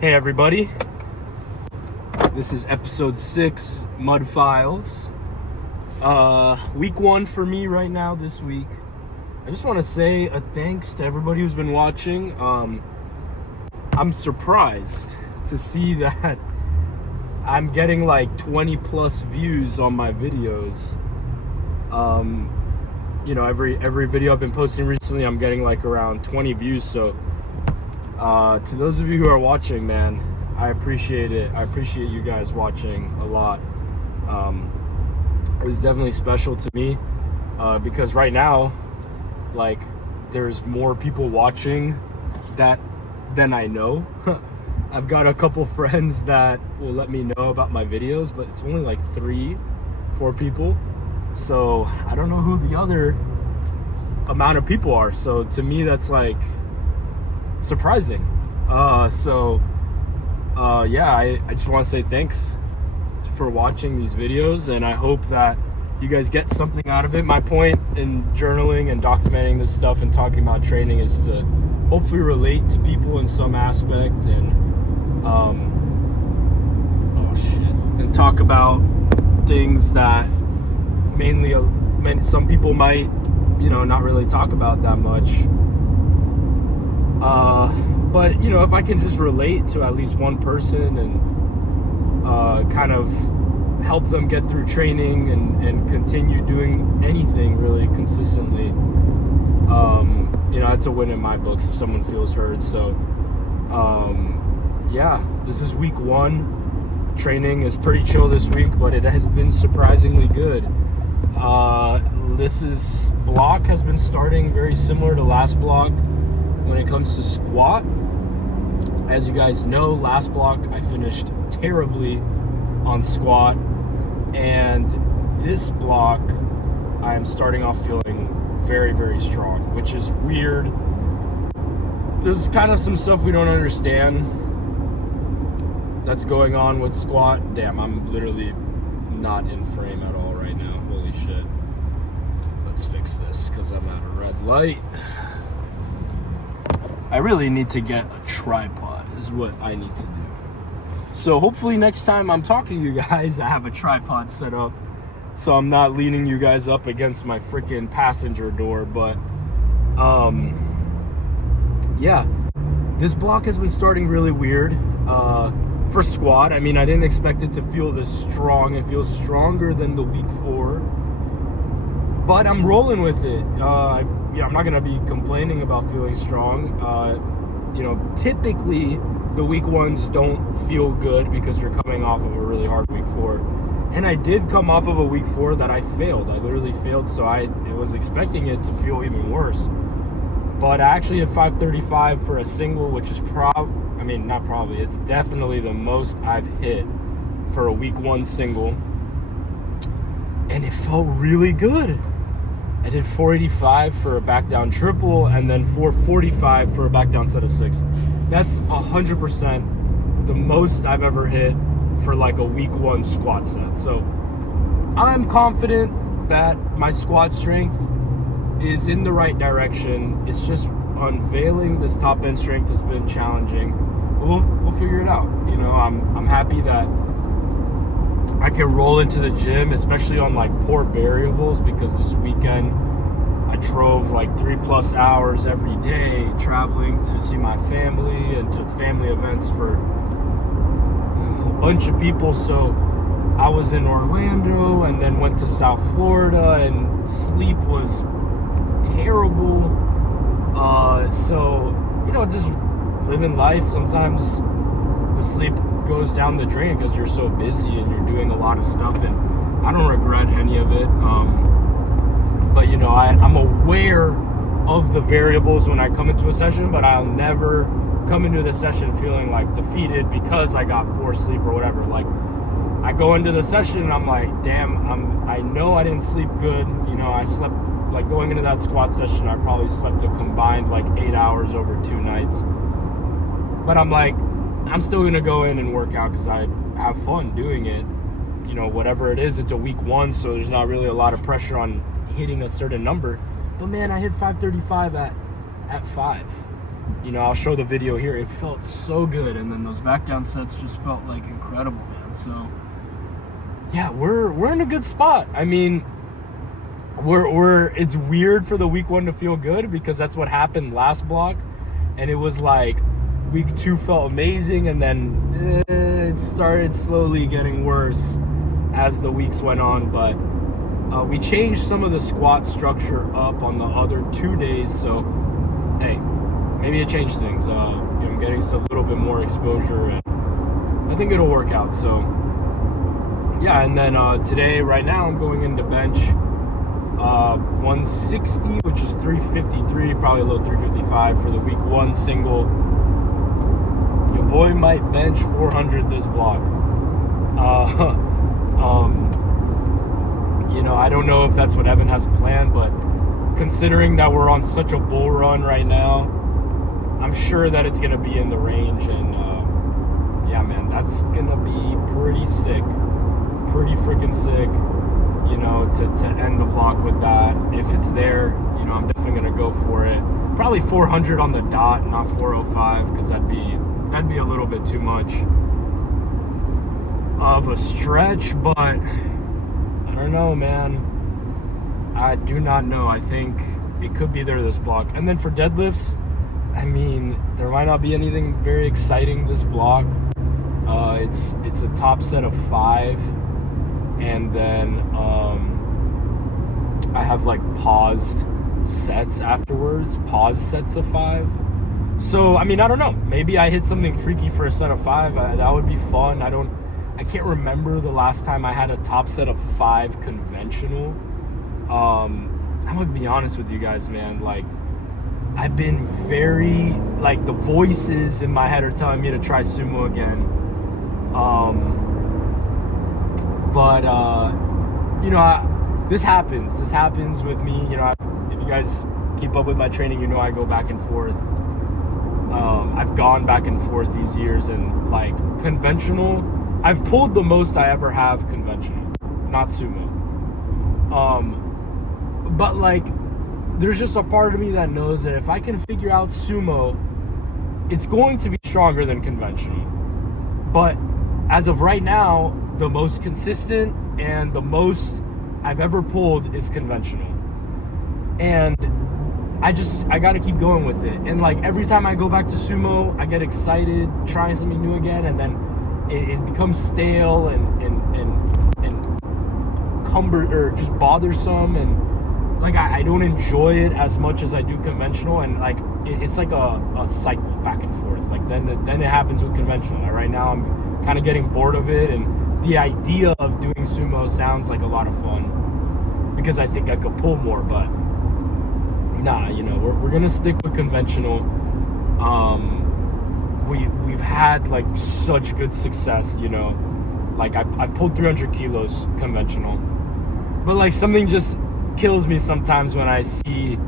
Hey everybody, this is episode 6, Mud Files. Week 1 for me right now this week. I just want to say a thanks to everybody who's been watching. I'm surprised to see that I'm getting like 20 plus views on my videos. Every video I've been posting recently, I'm getting like around 20 views, so to those of you who are watching, man, I appreciate it. I appreciate you guys watching a lot. It was definitely special to me because right now, like, there's more people watching than I know. I've got a couple friends that will let me know about my videos, but it's only like 3-4 people. So I don't know who the other amount of people are. So to me, that's like surprising. I just want to say thanks for watching these videos, and I hope that you guys get something out of it. My point in journaling and documenting this stuff and talking about training is to hopefully relate to people in some aspect and talk about things that mainly some people might not really talk about that much. But if I can just relate to at least one person and kind of help them get through training and continue doing anything really consistently, it's a win in my books if someone feels heard. So this is week 1. Training is pretty chill this week, but it has been surprisingly good. This block has been starting very similar to last block when it comes to squat. As you guys know, last block I finished terribly on squat, and this block I am starting off feeling very, very strong, which is weird. There's kind of some stuff we don't understand that's going on with squat. Damn, I'm literally not in frame at all right now. Holy shit. Let's fix this because I'm at a red light. I really need to get a tripod is what I need to do. So hopefully next time I'm talking to you guys, I have a tripod set up so I'm not leaning you guys up against my freaking passenger door. But this block has been starting really weird. For squat, I didn't expect it to feel this strong. It feels stronger than the week 4, but I'm rolling with it. I'm not gonna be complaining about feeling strong. Typically the week 1s don't feel good because you're coming off of a really hard week 4, and I did come off of a week 4 that I failed. I literally failed, so I was expecting it to feel even worse. But I actually hit 535 for a single, which is it's definitely the most I've hit for a week 1 single, and it felt really good. I did 485 for a back down triple, and then 445 for a back down set of 6. That's 100% the most I've ever hit for like a week 1 squat set. So I'm confident that my squat strength is in the right direction. It's just unveiling this top end strength has been challenging. We'll figure it out. I'm happy that I can roll into the gym, especially on like poor variables, because this weekend I drove like 3+ hours every day traveling to see my family and to family events for a bunch of people. So I was in Orlando and then went to South Florida, and sleep was terrible. Just living life, sometimes the sleep goes down the drain because you're so busy and you're doing a lot of stuff, and I don't regret any of it. But I'm aware of the variables when I come into a session, but I'll never come into the session feeling like defeated because I got poor sleep or whatever. Like, I go into the session and I'm like, damn, I know I didn't sleep good. I slept, like, going into that squat session, I probably slept a combined like 8 hours over 2 nights. But I'm like, I'm still gonna go in and work out because I have fun doing it. Whatever it is, it's a week 1, so there's not really a lot of pressure on hitting a certain number. But man, I hit 535 at 5. I'll show the video here. It felt so good, and then those back down sets just felt like incredible, man. So yeah, we're in a good spot. I mean, it's weird for the week 1 to feel good because that's what happened last block, and it was like week 2 felt amazing, and then it started slowly getting worse as the weeks went on. But we changed some of the squat structure up on the other 2 days, so hey, maybe it changed things. I'm getting a little bit more exposure, and I think it'll work out. So yeah, and then today, right now, I'm going into bench 160, which is 353, probably a low 355 for the week 1 single. Your boy might bench 400 this block. I don't know if that's what Evan has planned, but considering that we're on such a bull run right now, I'm sure that it's going to be in the range. And yeah, man, that's going to be pretty sick. Pretty freaking sick, to end the block with that. If it's there, I'm definitely going to go for it. Probably 400 on the dot, not 405, because that'd be a little bit too much of a stretch. But I don't know, man. I do not know. I think it could be there this block. And then for deadlifts, I mean, there might not be anything very exciting this block. It's a top set of 5, and then I have like paused sets afterwards, paused sets of 5. So I mean, I don't know, maybe I hit something freaky for a set of 5. That would be fun. I can't remember the last time I had a top set of 5 conventional. I'm gonna be honest with you guys, man. Like, I've been very, like, the voices in my head are telling me to try sumo again. This happens. This happens with me. If you guys keep up with my training, I go back and forth. I've gone back and forth these years, and like conventional, I've pulled the most I ever have conventional, not sumo. But like, there's just a part of me that knows that if I can figure out sumo, it's going to be stronger than conventional. But as of right now, the most consistent and the most I've ever pulled is conventional. And I gotta keep going with it. And like, every time I go back to sumo, I get excited, trying something new again, and then it becomes stale and or just bothersome, and like I don't enjoy it as much as I do conventional. And like it's like a cycle back and forth. Like then it happens with conventional. Like, right now I'm kind of getting bored of it, and the idea of doing sumo sounds like a lot of fun because I think I could pull more. But nah, we're gonna stick with conventional. We've had like such good success, like I've pulled 300 kilos conventional, but like something just kills me sometimes when I see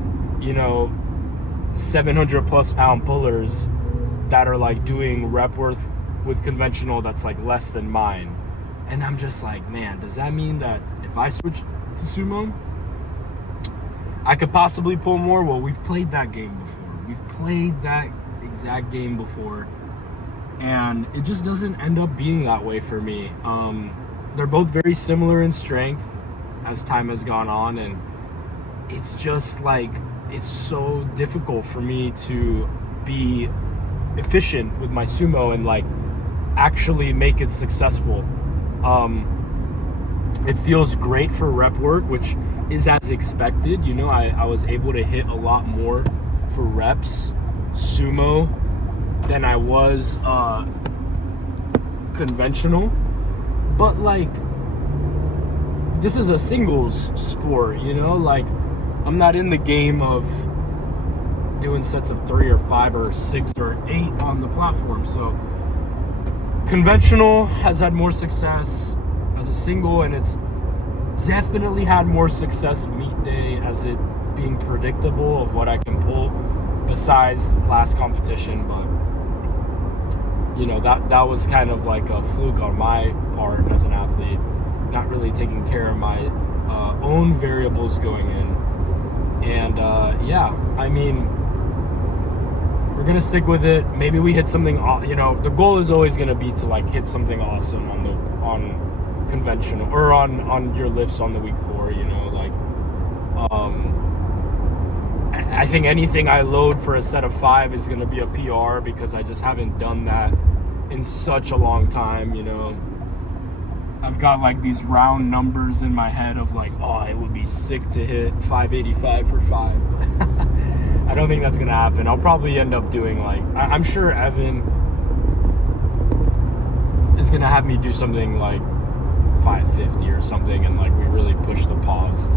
700 plus pound pullers that are like doing rep worth with conventional that's like less than mine, and I'm just like, man, does that mean that if I switch to sumo I could possibly pull more? Well, we've played that game before. We've played that exact game before, and it just doesn't end up being that way for me. They're both very similar in strength as time has gone on, and it's just like, it's so difficult for me to be efficient with my sumo and like actually make it successful. It feels great for rep work, which is as expected. I was able to hit a lot more for reps sumo than I was conventional. But like, this is a singles sport, like I'm not in the game of doing sets of 3 or 5 or 6 or 8 on the platform. So conventional has had more success as a single, and it's definitely had more success meet day as it being predictable of what I can pull besides last competition. But that was kind of like a fluke on my part as an athlete, not really taking care of my own variables going in. And yeah, I mean, we're gonna stick with it. Maybe we hit something, you know, the goal is always gonna be to like hit something awesome on conventional or on your lifts on the week 4, you know, like I think anything I load for a set of 5 is gonna be a PR because I just haven't done that in such a long time, you know. I've got like these round numbers in my head of like, oh, it would be sick to hit 585 for 5. I don't think that's gonna happen. I'll probably end up doing like, I'm sure Evan is gonna have me do something like 550 or something, and like we really push the paused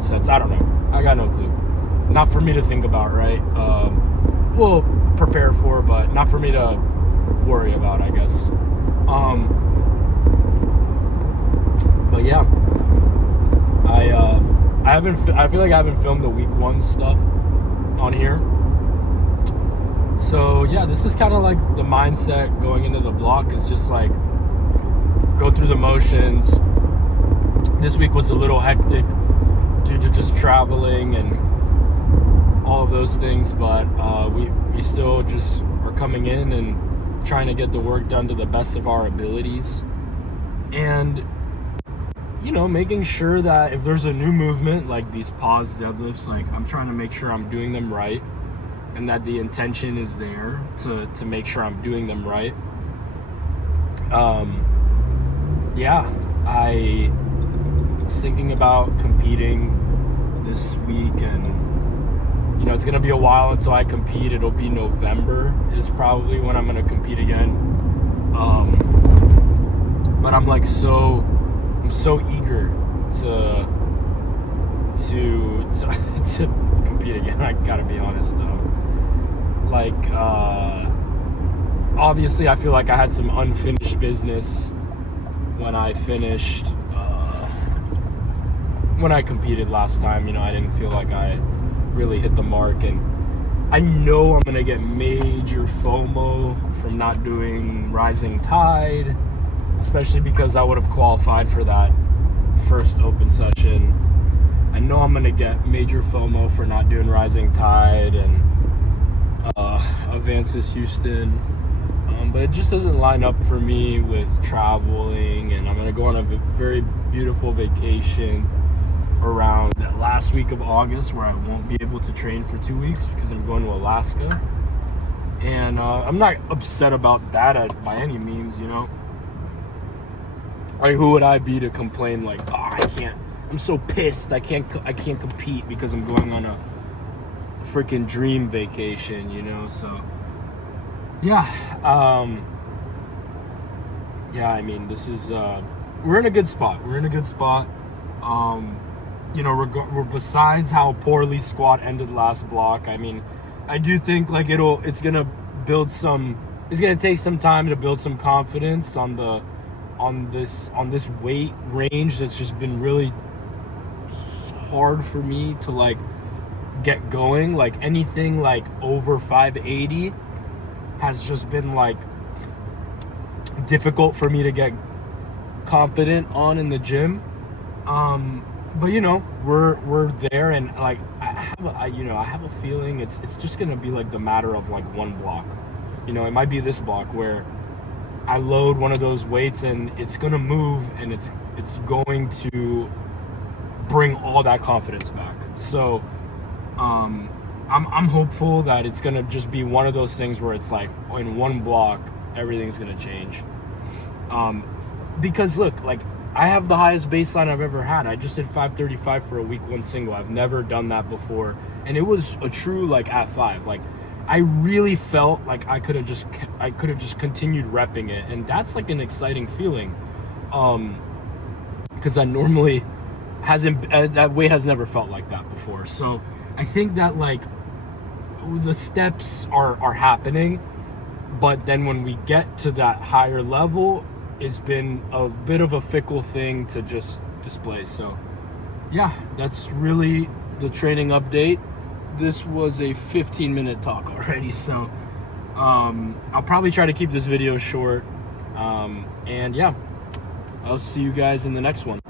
sets. I don't know. I got no clue. Not for me to think about, right? We'll prepare for, but not for me to worry about, I guess. But yeah, I feel like I haven't filmed the week 1 stuff on here. So yeah, this is kind of like the mindset going into the block, is just like go through the motions. This week was a little hectic due to just traveling and all of those things, but we still just are coming in and trying to get the work done to the best of our abilities, and you know, making sure that if there's a new movement like these pause deadlifts, like I'm trying to make sure I'm doing them right, and that the intention is there to make sure I'm doing them right. Yeah, I was thinking about competing this week, and you know, it's gonna be a while until I compete. It'll be November is probably when I'm gonna compete again. But I'm like I'm so eager to compete again. I gotta be honest. Obviously, I feel like I had some unfinished business when I finished. When I competed last time, you know, I didn't feel like I really hit the mark, and I know I'm gonna get major FOMO from not doing Rising Tide, especially because I would have qualified for that first open session. I know I'm gonna get major FOMO for not doing Rising Tide and Advances Houston, but it just doesn't line up for me with traveling, and I'm gonna go on a very beautiful vacation around that last week of August where I won't be able to train for 2 weeks because I'm going to Alaska. And I'm not upset about that by any means, you know. Like, who would I be to complain like, oh, I can't, I'm so pissed I can't compete because I'm going on a freaking dream vacation, you know. So yeah, I mean, this is we're in a good spot. You know, we're besides how poorly squat ended last block, I mean, I do think like it's gonna take some time to build some confidence on this weight range that's just been really hard for me to like get going. Like anything like over 580 has just been like difficult for me to get confident on in the gym. But you know, we're there, and like I have a feeling it's just gonna be like the matter of like one block. You know, it might be this block where I load one of those weights and it's gonna move, and it's going to bring all that confidence back. So I'm hopeful that it's gonna just be one of those things where it's like in one block everything's gonna change. Because look, like I have the highest baseline I've ever had. I just did 535 for a week 1 single. I've never done that before, and it was a true like at 5. Like I really felt like I could have just continued repping it, and that's like an exciting feeling, because I normally that weight has never felt like that before. So I think that like the steps are happening, but then when we get to that higher level, it's been a bit of a fickle thing to just display. So yeah, that's really the training update. This was a 15-minute talk already, so I'll probably try to keep this video short, and yeah, I'll see you guys in the next one.